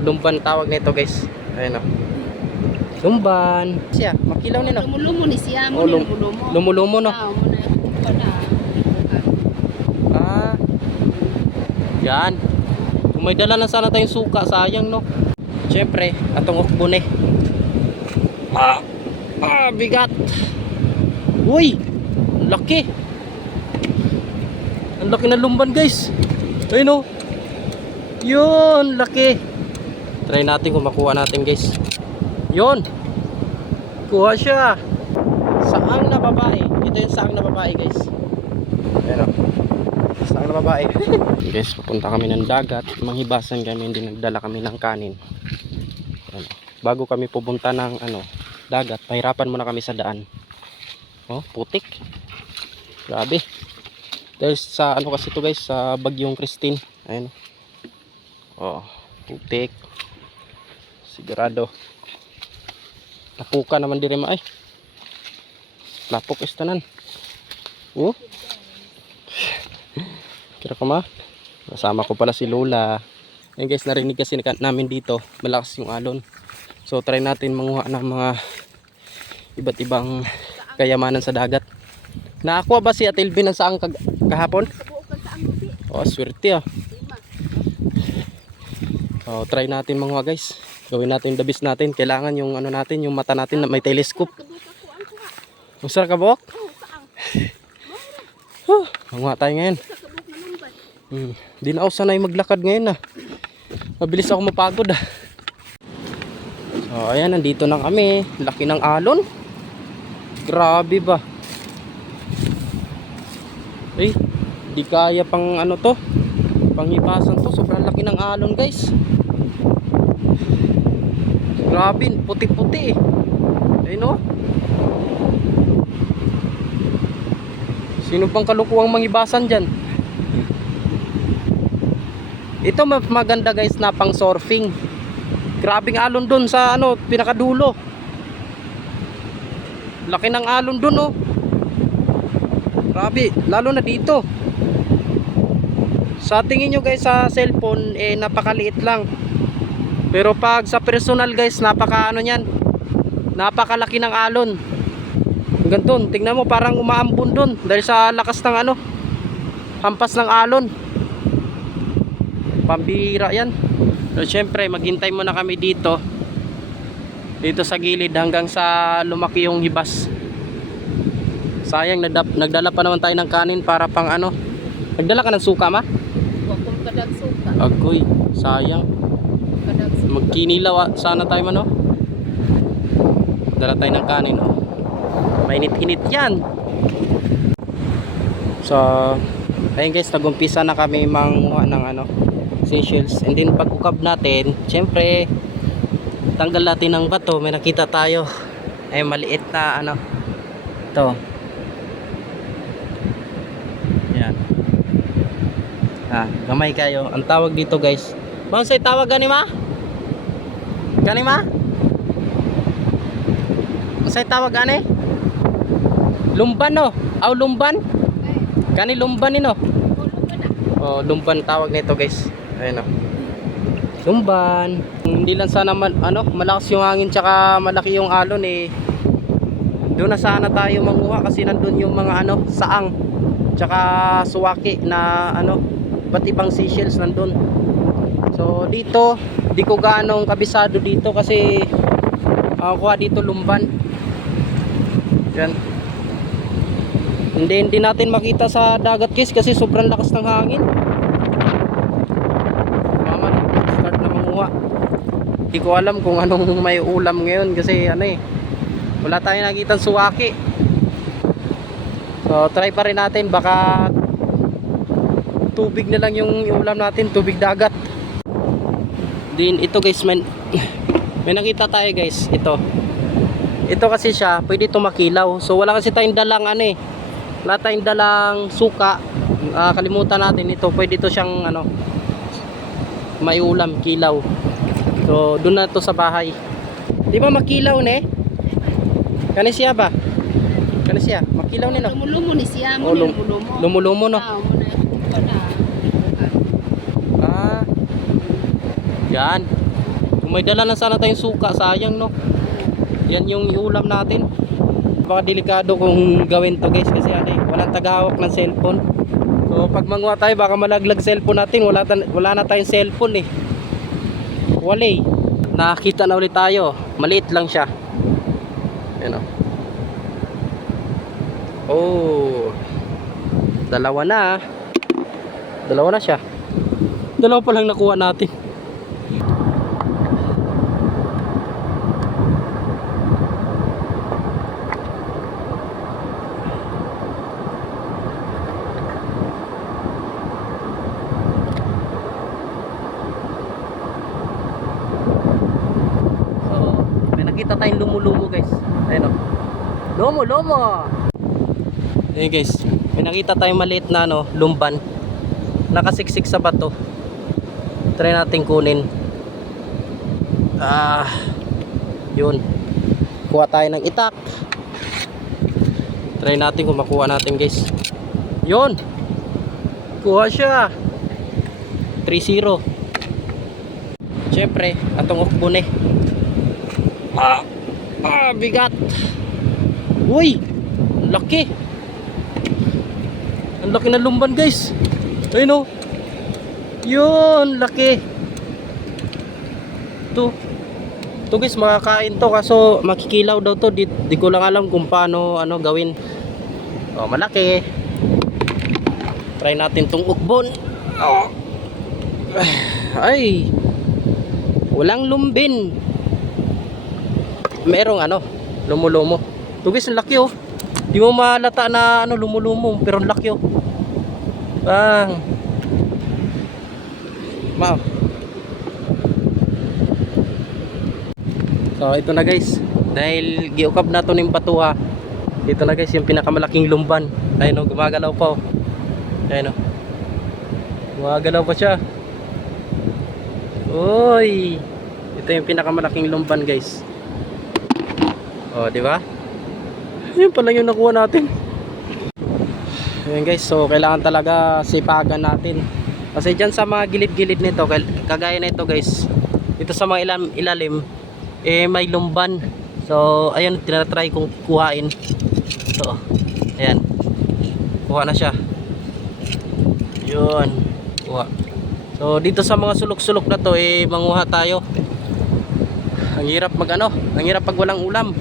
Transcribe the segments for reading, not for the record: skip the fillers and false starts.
lumban tawag nito guys. Ayun o. Lumban. Siya, makilaw nino. Lumulumo ni siya mo, lumulumo. Lumulumo no. Yan. Kung may dala na sana tayong suka, sayang no. Siyempre, atong okbon eh. Bigat. Uy, laki. Ang laki ng lumban guys. Ayun o. Yun, laki. Try natin kung makuha natin guys. Yun. Kuha siya. Saang na babae. Ito yung saang na babae guys. Ayun o. Saang na babae. Guys, pupunta kami ng dagat. Manghibasan kami. Hindi nagdala kami ng kanin. Ayun. Bago kami pupunta ng dagat, pahirapan muna kami sa daan. Oh, putik. Grabe. Dahil sa kasi to guys, sa bagyong Christine. Ayun. Oh, putik. Sigurado. Lapuka naman diri ay. Lapok istanan. Oh. Kira ka ma? Kasama ko pala si Lola. Ayun guys, narinig kasi namin dito, malakas yung alon. So try natin manguha ng mga iba't ibang kayamanan sa dagat. Nakakuha ba si Atilby ng saang kahapon? Oh, swerte ah. So try natin manguha guys. Gawin natin yung dabis natin. Kailangan yung natin, yung mata natin na may telescope. Usar ka bok? Manguha tayo ngayon. Di na ako sanay maglakad ngayon ah. Mabilis ako mapagod ah. So ayan, nandito na kami. Laki ng alon. Grabe ba? Eh, di kaya pang to, panghibasan to. Sobrang laki ng alon guys. Grabe, puti-puti eh. Ayun o. Sino pang kalukuhang manghibasan dyan? Ito maganda guys na pang surfing. Grabing alon dun sa pinakadulo. Laki ng alon dun oh. Grabe, lalo na dito. Sa tingin nyo guys sa cellphone napakaliit lang. Pero pag sa personal guys, napaka niyan. Napakalaki ng alon. Hanggang dun, tingnan mo parang umaambon dun dahil sa lakas ng hampas ng alon. Pambira yan. So syempre maghintay muna kami dito sa gilid hanggang sa lumaki yung hibas. Sayang, nagdala pa naman tayo ng kanin para pang Nagdala ka ng suka ma? Kung kadag suka. Agoy, sayang. Magkinilaw sana tayo man oh. Dala tayo ng kanin oh. Mainit-init yan. So ayun guys, nagumpisa na kami manguha ng seashells. And then pag-ukab natin, syempre tanggal natin ng bato. May nakita tayo ay maliit na ito. Yan. Gamay kayo. Ang tawag dito guys, bonsai tawag gani ma? Gani ma? Bonsai tawag gani? Lumban no? Aw lumban? Gani lumban no? Oh, lumban tawag nito guys. Ayun oh. Lumban. Hindi lang sana malakas yung hangin tsaka malaki yung alon eh. Doon na sana tayo manguha kasi nandun yung mga saang tsaka suwaki na iba't ibang seashells nandun. So dito di ko gaanong kabisado dito kasi kuha dito lumban. Yan. Hindi natin makita sa dagat guys kasi sobrang lakas ng hangin. Mama, start na manguha. Hindi ko alam kung anong may ulam ngayon kasi wala tayong nakitang suwaki. So try pa rin natin, baka tubig na lang yung ulam natin, tubig dagat. Din ito guys, may nakita tayo guys, ito kasi siya pwede ito makilaw. So wala kasi tayong dalang wala tayong dalang suka. Kalimutan natin ito, pwede ito siyang may ulam, kilaw. So doon na to sa bahay. Di ba makilaw ne? Kani siya ba? Kani siya, makilaw ni no? Lumulumo ni siya mo, lumulumo no? Yan. Kung may dala na sana tayong suka, sayang no. Yan yung iulam natin. Baka delikado kung gawin to guys kasi ano eh, walang tagahawak ng cellphone. So pag manguha tayo baka malaglag cellphone natin, wala na tayong cellphone eh. Wala. Nakakita na ulit tayo. Maliit lang siya. Ayan o. Oh. Dalawa na. Dalawa na siya. Dalawa pa lang nakuha natin. Nakita tayong lumo-lumo guys. Ayun o. Lumo. Ayun guys. May nakita tayong maliit na ano, lumban. Nakasiksik sa bato. Try natin kunin. Yun. Kuha tayo ng itak. Try natin kung makuha natin guys. Yun. Kuha siya. 3-0. Siyempre, atong okbon eh. Bigat. Uy, laki. Ang laki ng lumban guys. Ayun o. Yun, laki. Ito guys, makakain to kaso makikilaw daw to. Di ko lang alam kung paano gawin. Oh, malaki. Try natin tong ukbon. Ay, walang lumbin. Merong lumo-lumo. Ito guys, ang laki oh. Di mo malata na lumo-lumo, pero ang laki oh. Wow. So ito na guys. Dahil giukab na to ng batuha. Ito na guys yung pinakamalaking lumban. Ayun oh, gumagalaw pa oh. Ayun oh. Gumagalaw pa siya. Uy. Ito yung pinakamalaking lumban guys. Oh, di ba? Yun pa lang yung nakuha natin. Ayun guys, so kailangan talaga sipagan natin. Kasi diyan sa mga gilid-gilid nito, kagaya nito guys. Dito sa mga ilalim may lumban. So, ayun tinatry kong kuhain. So, ayan. Kuha na siya. Yun. Kuha. So, dito sa mga sulok-sulok na to manguha tayo. Ang hirap ang hirap pag walang ulam.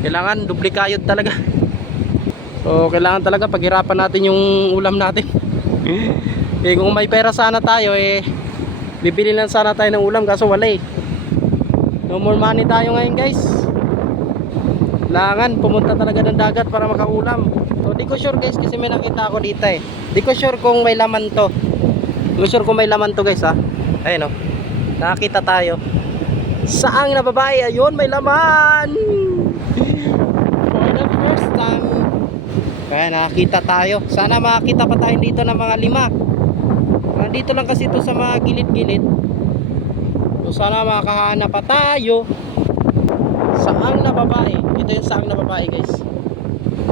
Kailangan duplikayod talaga. So kailangan talaga paghirapan natin yung ulam natin. Kung may pera sana tayo bibili lang sana tayo ng ulam kaso wala eh. No more money tayo ngayon guys. Kailangan pumunta talaga ng dagat para makaulam. So di ko sure guys kasi may nakita ako dito eh. Di ko sure kung may laman to. Di ko sure kung may laman to guys ha. Ayun oh. Nakakita tayo. Saang na babae, ayun may laman. For the first time. Kaya nakakita tayo. Sana makakita pa tayo dito ng mga 5. Dito lang kasi ito sa mga gilid-gilid. So sana makahanap pa tayo. Saang na babae. Ito yung saang na babae guys.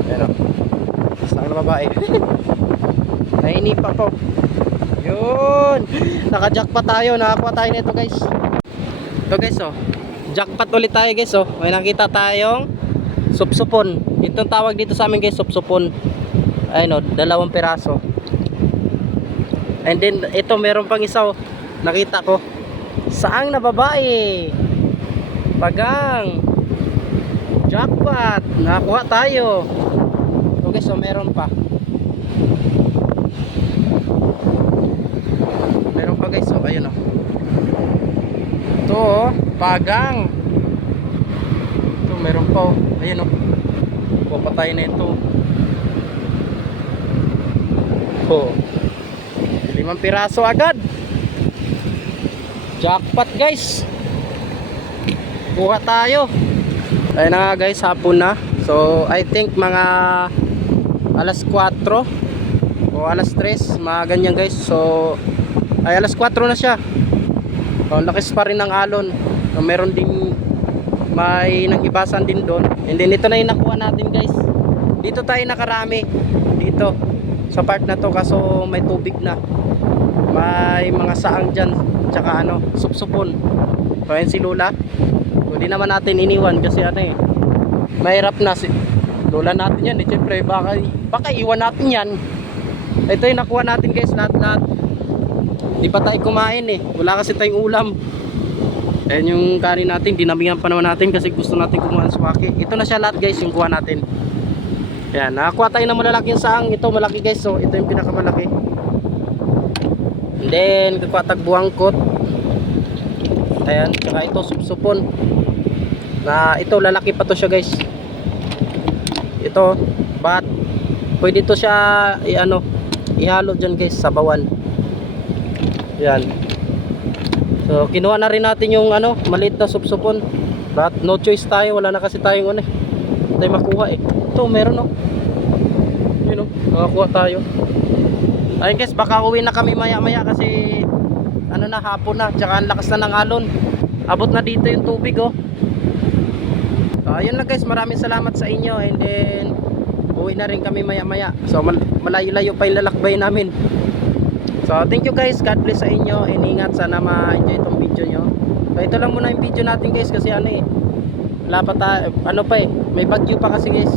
Ayan o. Saang na babae. Nainipa po. Yun. Naka-jackpot tayo. Nakakuha tayo nito guys. Ito guys oh, jackpot ulit tayo guys oh. May nakita tayong supsupon. Itong tawag dito sa amin guys, supsupon. Ayun oh, 2 piraso. And then ito meron pang isa oh, nakita ko. Saang na babae. Pagang. Jackpot. Nakakuha tayo. Ito guys oh, meron pa. Meron pa guys oh, ayun oh. Ito oh, pagang. Ito meron pa oh. Ayun oh. Papatay na ito. Oh. 5 piraso agad. Jackpot guys. Kuha tayo. Ayun na nga guys, hapon na. So I think mga alas 4 o alas 3, mga ganyan guys. So ay alas 4 na siya. So, lakas pa rin ng alon. So, meron din may nanghibasan din doon. And then ito na yung nakuha natin guys. Dito tayo nakarami. Dito sa part na to kaso may tubig na. May mga saang dyan. Tsaka supsupon. So ayun si Lola. Hindi naman natin iniwan kasi ano eh, mahirap na si Lola natin yan eh. Siyempre baka iwan natin yan. Ito yung nakuha natin guys, lahat. Di pa tayo kumain eh, wala kasi tayong ulam. Ayan yung kanin natin, dinamihan pa naman natin kasi gusto natin kumuha ng suwaki. Ito na siya lahat guys, yung kuha natin. Ayan, nakakuha tayo ng malalaking saang. Ito malaki guys, so ito yung pinakamalaki. And then kakuha tagbuangkot. Ayan, tsaka ito supsupon. Na ito lalaki pa to siya guys. Ito, but pwede to siya ihalo dyan guys sa bawan. Ayan. So kinuha na rin natin yung maliit na supsupon. But no choice tayo, wala na kasi tayong tayo makuha eh. Ito meron yun nakakuha tayo. Ayun guys, baka uwi na kami maya kasi na hapon na, tsaka ang lakas na ng alon. Abot na dito yung tubig So ayun na guys, maraming salamat sa inyo. And then uwi na rin kami maya. So malayo-layo pa yung lalakbay namin. So thank you guys, God bless sa inyo. And ingat, sana ma-enjoy itong video nyo. So ito lang muna yung video natin guys kasi wala pa tayo, may bagyo pa kasi guys.